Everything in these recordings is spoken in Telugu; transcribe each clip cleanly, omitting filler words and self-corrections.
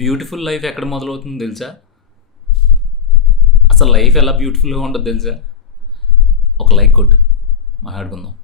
బ్యూటిఫుల్ లైఫ్ ఎక్కడ మొదలవుతుందో తెలుసా? అసలు లైఫ్ ఎలా బ్యూటిఫుల్గా ఉండదు తెలుసా? ఒక లైక్ కొట్టు, మాట్లాడుకుందాం.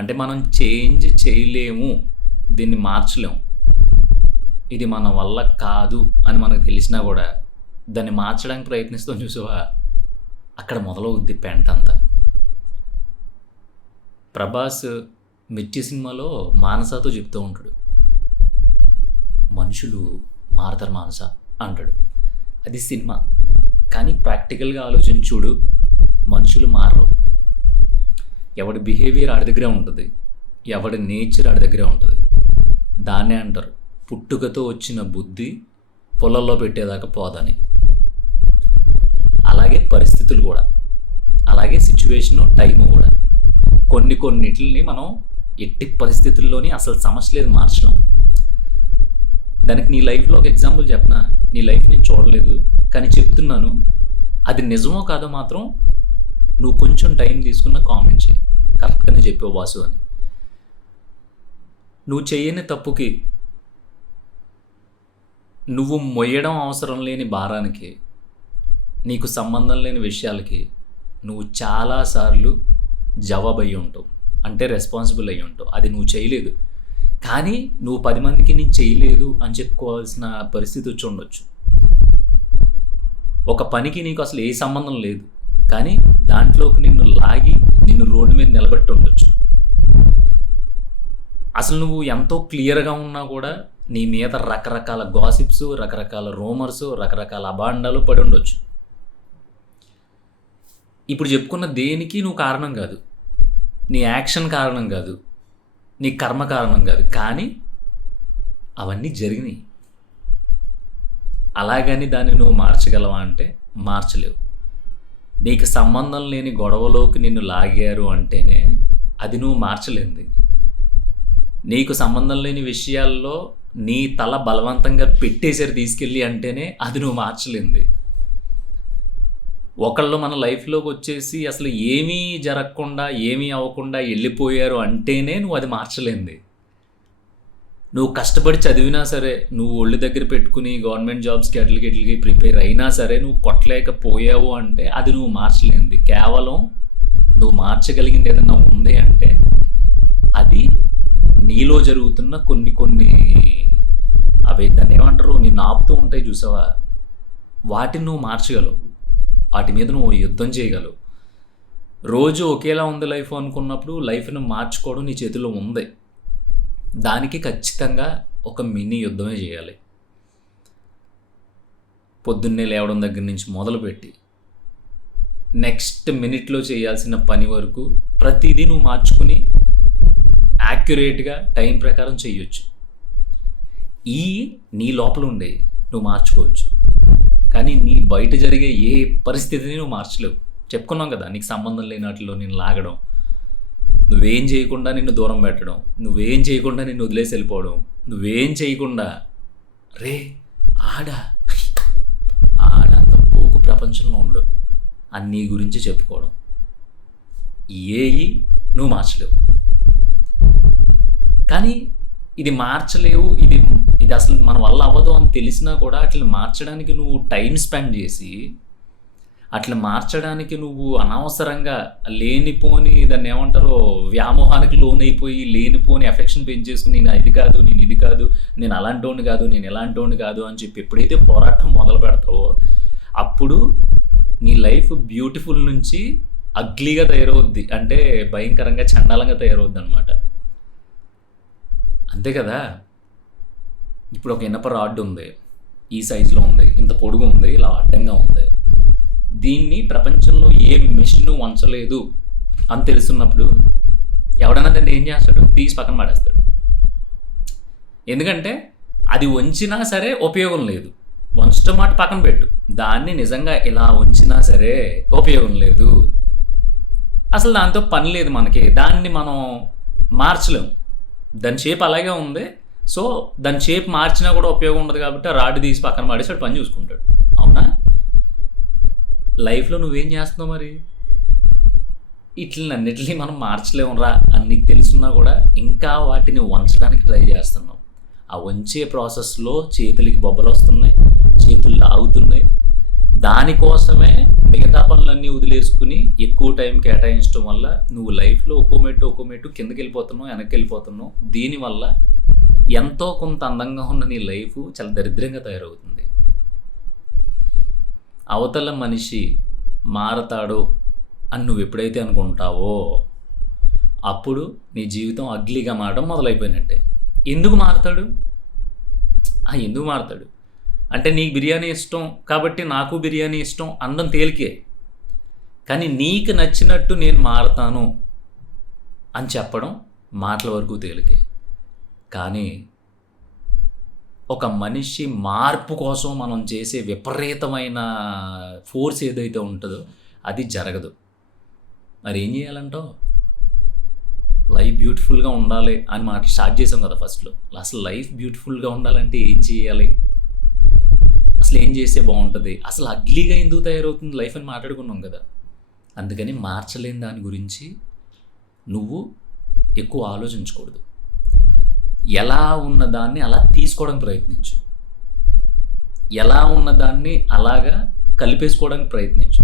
అంటే మనం చేంజ్ చేయలేము, దీన్ని మార్చలేము, ఇది మన వల్ల కాదు అని మనకు తెలిసినా కూడా దాన్ని మార్చడానికి ప్రయత్నిస్తాం చూసావా, అక్కడ మొదలవుద్ది పెంట అంతా. ప్రభాస్ మిర్చి సినిమాలో మానసతో చెప్తూ ఉంటాడు, మనుషులు మారతారు మానస అంటాడు. అది సినిమా, కానీ ప్రాక్టికల్గా ఆలోచించి చూడు, మనుషులు మారరు. ఎవడి బిహేవియర్ ఆడి దగ్గరే ఉంటుంది, ఎవడి నేచర్ ఆడి దగ్గరే ఉంటుంది. దాన్నే అంటారు పుట్టుకతో వచ్చిన బుద్ధి పొలంలో పెట్టేదాకా పోదని. అలాగే పరిస్థితులు కూడా, అలాగే సిచ్యువేషను, టైము కూడా. కొన్నిటిని మనం ఎట్టి పరిస్థితుల్లోని అసలు సమస్య లేదు మార్చడం. దానికి నీ లైఫ్లో ఒక ఎగ్జాంపుల్ చెప్పనా? నీ లైఫ్ నేను చూడలేదు కానీ చెప్తున్నాను, అది నిజమో కాదో మాత్రం నువ్వు కొంచెం టైం తీసుకున్న కామెంట్ చేయి. కరెక్ట్గానే చెప్పావు వాసు అని. నువ్వు చేయని తప్పుకి, నువ్వు మొయ్యడం అవసరం లేని భారానికి, నీకు సంబంధం లేని విషయాలకి నువ్వు చాలాసార్లు జవాబు అయ్యి ఉంటావు, అంటే రెస్పాన్సిబుల్ అయ్యి ఉంటావు. అది నువ్వు చేయలేదు, కానీ నువ్వు 10 మందికి నేను చేయలేదు అని చెప్పుకోవాల్సిన పరిస్థితి వచ్చి ఉండొచ్చు. ఒక పనికి నీకు అసలు ఏ సంబంధం లేదు, కానీ దాంట్లోకి నిన్ను లాగి నిన్ను రోడ్డు మీద నిలబెట్టి ఉండొచ్చు. అసలు నువ్వు ఎంతో క్లియర్గా ఉన్నా కూడా నీ మీద రకరకాల గాసిప్స్, రకరకాల రూమర్స్, రకరకాల అబాండాలు పడి ఉండొచ్చు. ఇప్పుడు చెప్పుకున్న దేనికి నువ్వు కారణం కాదు, నీ యాక్షన్ కారణం కాదు, నీ కర్మ కారణం కాదు, కానీ అవన్నీ జరిగినాయి. అలాగని దాన్ని నువ్వు మార్చగలవా అంటే మార్చలేవు. నీకు సంబంధం లేని గొడవలోకి నిన్ను లాగారు అంటేనే అది నువ్వు మార్చలేంది. నీకు సంబంధం లేని విషయాల్లో నీ తల బలవంతంగా పెట్టేసారు తీసుకెళ్ళి అంటేనే అది నువ్వు మార్చలేంది. ఒకళ్ళు మన లైఫ్లోకి వచ్చేసి అసలు ఏమీ జరగకుండా, ఏమీ అవ్వకుండా వెళ్ళిపోయారు అంటేనే నువ్వు అది మార్చలేంది. నువ్వు కష్టపడి చదివినా సరే, నువ్వు ఒళ్ళు దగ్గర పెట్టుకుని గవర్నమెంట్ జాబ్స్కి అట్లకి ప్రిపేర్ అయినా సరే నువ్వు కొట్టలేకపోయావు అంటే అది నువ్వు మార్చలేంది. కేవలం నువ్వు మార్చగలిగింది ఏదన్నా ఉంది అంటే అది నీలో జరుగుతున్న కొన్ని అవి దాన్ని ఏమంటారు, నిన్ను ఆపుతూ ఉంటాయి చూసావా, వాటిని నువ్వు మార్చగలవు, వాటి మీద నువ్వు యుద్ధం చేయగలవు. రోజు ఒకేలా ఉంది లైఫ్ అనుకున్నప్పుడు లైఫ్ను మార్చుకోవడం నీ చేతిలో ఉంది. దానికి ఖచ్చితంగా ఒక మినీ యుద్ధమే చేయాలి. పొద్దున్నే లేవడం దగ్గర నుంచి మొదలుపెట్టి నెక్స్ట్ మినిట్లో చేయాల్సిన పని వరకు ప్రతిదీ నువ్వు మార్చుకుని యాక్యురేట్గా టైం ప్రకారం చేయొచ్చు. ఈ నీ లోపల ఉండే నువ్వు మార్చుకోవచ్చు, కానీ నీ బయట జరిగే ఏ పరిస్థితిని నువ్వు మార్చలేవు. చెప్పుకున్నాం కదా, నీకు సంబంధం లేని వాటిలో నేను లాగడం, నువ్వేం చేయకుండా నిన్ను దూరం పెట్టడం, నువ్వేం చేయకుండా నిన్ను వదిలేసి వెళ్ళిపోవడం, నువ్వేం చేయకుండా రే ఆడంత పోకు ప్రపంచంలో ఉండడు అని నీ గురించి చెప్పుకోవడం, ఏయి నువ్వు మార్చలేవు. కానీ ఇది మార్చలేవు, ఇది అసలు మన వల్ల అవ్వదు అని తెలిసినా కూడా అట్లా మార్చడానికి నువ్వు టైం స్పెండ్ చేసి, అట్లా మార్చడానికి నువ్వు అనవసరంగా లేనిపోని దాన్ని ఏమంటారో వ్యామోహానికి లోనైపోయి లేనిపోని ఎఫెక్షన్ పెంచేసుకుని నేను అది కాదు, నేను ఇది కాదు, నేను అలాంటోని కాదు, నేను ఎలాంటోని కాదు అని చెప్పి ఎప్పుడైతే పోరాటం మొదలు పెడతావో అప్పుడు నీ లైఫ్ బ్యూటిఫుల్ నుంచి అగ్లీగా తయారవుద్ది, అంటే భయంకరంగా చండాలంగా తయారవుద్ది అనమాట. అంతే కదా. ఇప్పుడు ఒక ఇనప రాడ్ ఉంది, ఈ సైజులో ఉంది, ఇంత పొడుగు ఉంది, ఇలా అడ్డంగా ఉంది. దీన్ని ప్రపంచంలో ఏ మెషిన్ వంచలేదు అని తెలుసున్నప్పుడు ఎవడన్నా దాన్ని ఏం చేస్తాడు, తీసి పక్కన పడేస్తాడు. ఎందుకంటే అది వంచినా సరే ఉపయోగం లేదు. వంచడం మాట పక్కన పెట్టు, దాన్ని నిజంగా ఇలా వంచినా సరే ఉపయోగం లేదు, అసలు దాంతో పని లేదు మనకి, దాన్ని మనం మార్చలేము. దాని షేప్ అలాగే ఉంది, సో దాని షేప్ మార్చినా కూడా ఉపయోగం ఉండదు కాబట్టి రాడ్ తీసి పక్కన పడేసి వాడు పని చూసుకుంటాడు. అవునా? లైఫ్లో నువ్వేం చేస్తున్నావు మరి? ఇట్లన్నిటిని మనం మార్చలేమురా అని నీకు తెలుసున్నా కూడా ఇంకా వాటిని వంచడానికి ట్రై చేస్తున్నావు. ఆ వంచే ప్రాసెస్లో చేతులకి బొబ్బలు వస్తున్నాయి, చేతులు లాగుతున్నాయి. దానికోసమే మిగతా పనులన్నీ వదిలేసుకుని ఎక్కువ టైం కేటాయించడం వల్ల నువ్వు లైఫ్లో ఒక్కో మెట్టు కిందకి వెళ్ళిపోతున్నావు, వెనక్కి వెళ్ళిపోతున్నావు. దీనివల్ల ఎంతో కొంత అందంగా ఉన్న నీ లైఫ్ చాలా దరిద్రంగా తయారవుతుంది. అవతల మనిషి మారతాడు అని నువ్వు ఎప్పుడైతే అనుకుంటావో అప్పుడు నీ జీవితం అగ్లీగా మారడం మొదలైపోయినట్టే. ఎందుకు మారతాడు? ఎందుకు మారతాడు అంటే నీకు బిర్యానీ ఇష్టం కాబట్టి నాకు బిర్యానీ ఇష్టం అనడం తేలికే. కానీ నీకు నచ్చినట్టు నేను మారతాను అని చెప్పడం మాటల వరకు తేలికే. కానీ ఒక మనిషి మార్పు కోసం మనం చేసే విపరీతమైన ఫోర్స్ ఏదైతే ఉంటుందో అది జరగదు. మరి ఏం చేయాలంటావు? లైఫ్ బ్యూటిఫుల్గా ఉండాలి అని మాట స్టార్ట్ చేసాం కదా ఫస్ట్లో. అసలు లైఫ్ బ్యూటిఫుల్గా ఉండాలంటే ఏం చేయాలి, అసలు ఏం చేస్తే బాగుంటుంది, అసలు అగ్లీగా ఎందుకు తయారవుతుంది లైఫ్ అని మాట్లాడుకున్నాం కదా. అందుకని మార్చలేని దాని గురించి నువ్వు ఎక్కువ ఆలోచించకూడదు. ఎలా ఉన్నదాన్ని అలా తీసుకోవడానికి ప్రయత్నించు, ఎలా ఉన్నదాన్ని అలాగా కలిపేసుకోవడానికి ప్రయత్నించు.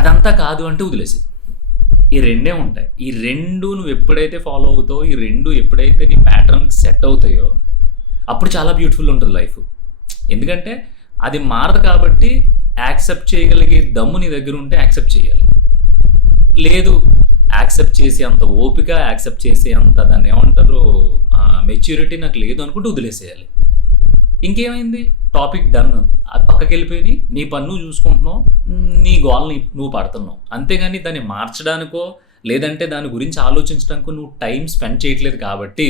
అదంతా కాదు అంటే వదిలేసి. ఈ రెండే ఉంటాయి. ఈ రెండు నువ్వు ఎప్పుడైతే ఫాలో అవుతావో, ఈ రెండు ఎప్పుడైతే నీ ప్యాటర్న్కి సెట్ అవుతాయో అప్పుడు చాలా బ్యూటిఫుల్ ఉంటుంది లైఫ్. ఎందుకంటే అది మారదు కాబట్టి యాక్సెప్ట్ చేయగలిగే దమ్ము నీ దగ్గర ఉంటే యాక్సెప్ట్ చేయాలి. లేదు యాక్సెప్ట్ చేసే అంత ఓపిక, యాక్సెప్ట్ చేసే అంత దాన్ని ఏమంటారు మెచ్యూరిటీ నాకు లేదు అనుకుంటే వదిలేసేయాలి. ఇంకేమైంది? Topic done. అది పక్కకి వెళ్ళిపోయి నీ పని నువ్వు చూసుకుంటున్నావు, నీ గోల్ని నువ్వు పడుతున్నావు. అంతేగాని దాన్ని మార్చడానికో లేదంటే దాని గురించి ఆలోచించడానికో నువ్వు టైం స్పెండ్ చేయట్లేదు. కాబట్టి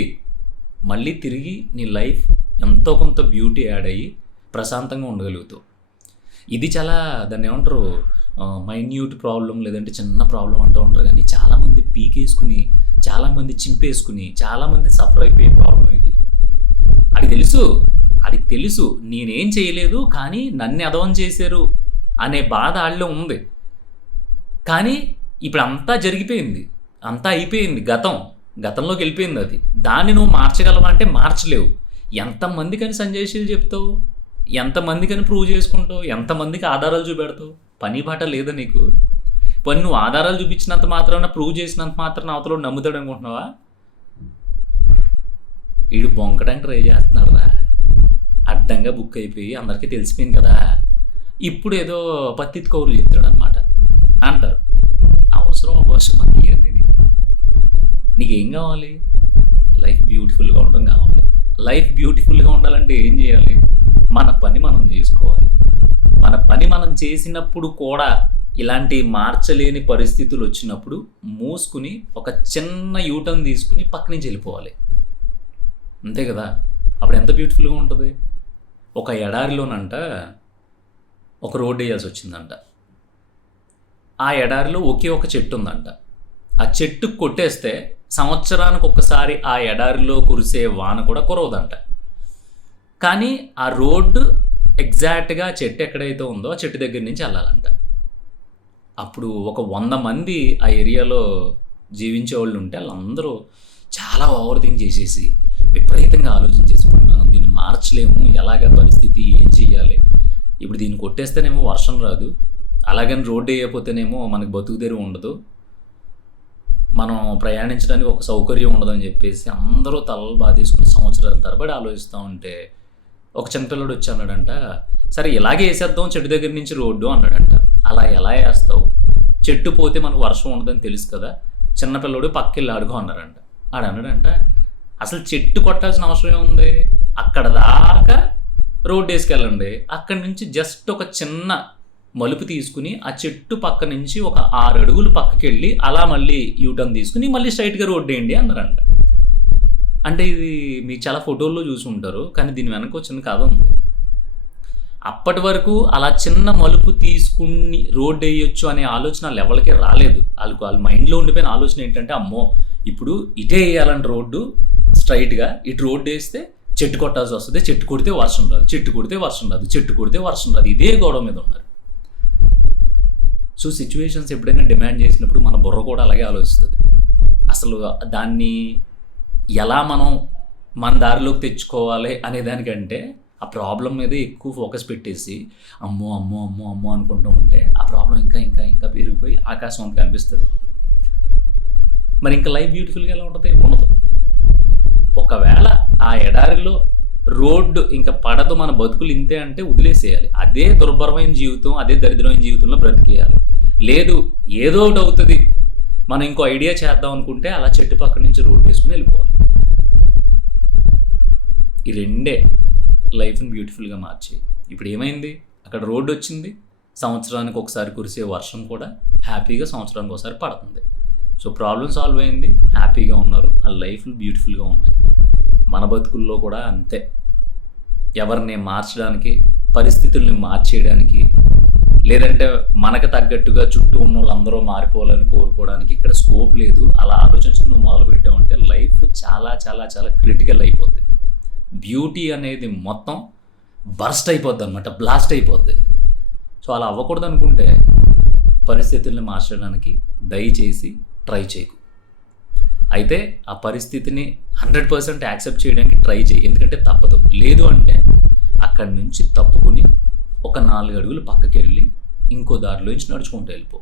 మళ్ళీ తిరిగి నీ లైఫ్ ఎంతో కొంత బ్యూటీ యాడ్ అయ్యి ప్రశాంతంగా ఉండగలుగుతావు. ఇది చాలా దాన్ని ఏమంటారు మైన్యూట్ ప్రాబ్లం లేదంటే చిన్న ప్రాబ్లం అంటూ ఉంటారు. కానీ చాలామంది పీకేసుకుని, చాలామంది చింపేసుకుని, చాలామంది సఫర్ అయిపోయే ప్రాబ్లం ఇది. ఆడికి తెలుసు నేనేం చేయలేదు కానీ నన్ను అదవం చేశారు అనే బాధ ఆడిలో ఉంది. కానీ ఇప్పుడు అంతా జరిగిపోయింది, అంతా అయిపోయింది, గతంలోకి వెళ్ళిపోయింది. అది దాన్ని నువ్వు మార్చగలవా అంటే మార్చలేవు. ఎంతమందికని సంజయశీలు చెప్తావు, ఎంతమందికని ప్రూవ్ చేసుకుంటావు, ఎంతమందికి ఆధారాలు చూపెడతావు? పని బాట లేదా నీకు? పని నువ్వు ఆధారాలు చూపించినంత మాత్రాన, ప్రూవ్ చేసినంత మాత్రాన అవతల నమ్ముతాడు అనుకుంటున్నావా? వీడు బొంకడానికి ట్రై చేస్తున్నాడు రా, అడ్డంగా బుక్ అయిపోయి అందరికీ తెలిసిపోయింది కదా, ఇప్పుడు ఏదో పత్తిత్ కౌరులు చెప్తాడు అనమాట అంటారు. అవసరం అవసరం మనకి అన్నీ. నీకేం కావాలి? లైఫ్ బ్యూటిఫుల్గా ఉండడం కావాలి. లైఫ్ బ్యూటిఫుల్గా ఉండాలంటే ఏం చేయాలి? మన పని మనం చేసుకోవాలి. మన పని మనం చేసినప్పుడు కూడా ఇలాంటి మార్చలేని పరిస్థితులు వచ్చినప్పుడు మూసుకుని ఒక చిన్న యూటర్న్ తీసుకుని పక్క నుంచి వెళ్ళిపోవాలి. అంతే కదా? అప్పుడు ఎంత బ్యూటిఫుల్గా ఉంటుంది. ఒక ఎడారిలోనంట ఒక రోడ్డు వేయాల్సి వచ్చిందంట. ఆ ఎడారిలో ఒకే ఒక చెట్టు ఉందంట. ఆ చెట్టు కొట్టేస్తే సంవత్సరానికి ఒక్కసారి ఆ ఎడారిలో కురిసే వాన కూడా కురవదంట. కానీ ఆ రోడ్డు ఎగ్జాక్ట్గా చెట్టు ఎక్కడైతే ఉందో ఆ చెట్టు దగ్గర నుంచి వెళ్ళాలంట. అప్పుడు ఒక 100 మంది ఆ ఏరియాలో జీవించే వాళ్ళు ఉంటే వాళ్ళందరూ చాలా ఓవర్ థింక్ చేసేసి విపరీతంగా ఆలోచించేసి ఇప్పుడు మనం దీన్ని మార్చలేము, ఎలాగ పరిస్థితి, ఏం చెయ్యాలి, ఇప్పుడు దీన్ని కొట్టేస్తేనేమో వర్షం రాదు, అలాగని రోడ్డు వేయకపోతేనేమో మనకు బతుకుదేరు ఉండదు, మనం ప్రయాణించడానికి ఒక సౌకర్యం ఉండదని చెప్పేసి అందరూ తలలు బాధేసుకుని సంవత్సరాల తరబడి ఆలోచిస్తూ ఉంటే ఒక చిన్నపిల్లడు వచ్చి అన్నాడంట, సరే ఇలాగే వేసేద్దాం చెట్టు దగ్గర నుంచి రోడ్డు అన్నాడంట. అలా ఎలా వేస్తావు? చెట్టు పోతే మనకు వర్షం ఉండదని తెలుసు కదా, చిన్నపిల్లడు పక్కకెళ్ళి ఆడుకో అన్నారంట. అన్నాడంట, అసలు చెట్టు కొట్టాల్సిన అవసరం ఉంది, అక్కడ దాకా రోడ్డు వేసుకెళ్ళండి, అక్కడి నుంచి జస్ట్ ఒక చిన్న మలుపు తీసుకుని ఆ చెట్టు పక్క నుంచి ఒక 6 అడుగులు పక్కకి వెళ్ళి అలా మళ్ళీ యూటర్న్ తీసుకుని మళ్ళీ స్ట్రైట్గా రోడ్డు వేయండి అన్నారంట. అంటే ఇది మీకు చాలా ఫోటోల్లో చూసి ఉంటారు, కానీ దీని వెనక చిన్న కథ ఉంది. అప్పటి వరకు అలా చిన్న మలుపు తీసుకుని రోడ్డు వేయొచ్చు అనే ఆలోచన లెవెల్కి రాలేదు. వాళ్ళ మైండ్లో ఉండిపోయిన ఆలోచన ఏంటంటే, అమ్మో ఇప్పుడు ఇటే వేయాలంటే రోడ్డు స్ట్రైట్గా, ఇటు రోడ్డు వేస్తే చెట్టు కొట్టాల్సి వస్తుంది, చెట్టు కొడితే వర్షం రాదు, చెట్టు కొడితే వర్షం రాదు, చెట్టు కొడితే వర్షం రాదు, ఇదే గొడవ మీద ఉన్నారు. సో సిచ్యువేషన్స్ ఎప్పుడైనా డిమాండ్ చేసినప్పుడు మన బుర్ర కూడా అలాగే ఆలోచిస్తుంది. అసలు దాన్ని ఎలా మనం మన దారిలోకి తెచ్చుకోవాలి అనే దానికంటే ఆ ప్రాబ్లం మీద ఎక్కువ ఫోకస్ పెట్టేసి అమ్మో అమ్మో అమ్మో అమ్మో అనుకుంటూ ఉంటే ఆ ప్రాబ్లం ఇంకా ఇంకా ఇంకా పెరిగిపోయి ఆకాశం అంత కనిపిస్తుంది. మరి ఇంకా లైఫ్ బ్యూటిఫుల్గా ఎలా ఉంటుంది? ఉండదు. ఒకవేళ ఆ ఎడారిలో రోడ్డు ఇంకా పడదు, మన బతుకులు ఇంతే అంటే వదిలేసేయాలి. అదే దుర్భరమైన జీవితం, అదే దరిద్రమైన జీవితంలో బ్రతికేయాలి. లేదు ఏదో ఒకటి అవుతుంది, మనం ఇంకో ఐడియా చేద్దాం అనుకుంటే అలా చెట్టు పక్క నుంచి రోడ్డు వేసుకుని వెళ్ళిపోవాలి. ఈ రెండే లైఫ్ని బ్యూటిఫుల్గా మార్చేయి. ఇప్పుడు ఏమైంది? అక్కడ రోడ్డు వచ్చింది, సంవత్సరానికి ఒకసారి కురిసే వర్షం కూడా హ్యాపీగా సంవత్సరానికి ఒకసారి పడుతుంది. సో ప్రాబ్లం సాల్వ్ అయింది, హ్యాపీగా ఉన్నారు, ఆ లైఫ్లు బ్యూటిఫుల్గా ఉన్నాయి. మన బతుకుల్లో కూడా అంతే. ఎవరిని మార్చడానికి, పరిస్థితుల్ని మార్చేయడానికి, లేదంటే మనకు తగ్గట్టుగా చుట్టూ ఉన్న వాళ్ళందరూ మారిపోవాలని కోరుకోవడానికి ఇక్కడ స్కోప్ లేదు. అలా ఆలోచించుకుని నువ్వు మొదలు పెట్టావంటే లైఫ్ చాలా చాలా చాలా క్రిటికల్ అయిపోద్ది. బ్యూటీ అనేది మొత్తం బర్స్ట్ అయిపోద్ది అనమాట, బ్లాస్ట్ అయిపోద్ది. సో అలా అవ్వకూడదు అనుకుంటే పరిస్థితుల్ని మార్చడానికి దయచేసి ట్రై చేయకు. అయితే ఆ పరిస్థితిని 100% యాక్సెప్ట్ చేయడానికి ట్రై చేయి, ఎందుకంటే తప్పదు. లేదు అంటే అక్కడి నుంచి తప్పుకుని ఒక 4 అడుగులు పక్కకి వెళ్ళి ఇంకో దారిలోంచి నడుచుకుంటూ వెళ్ళిపో.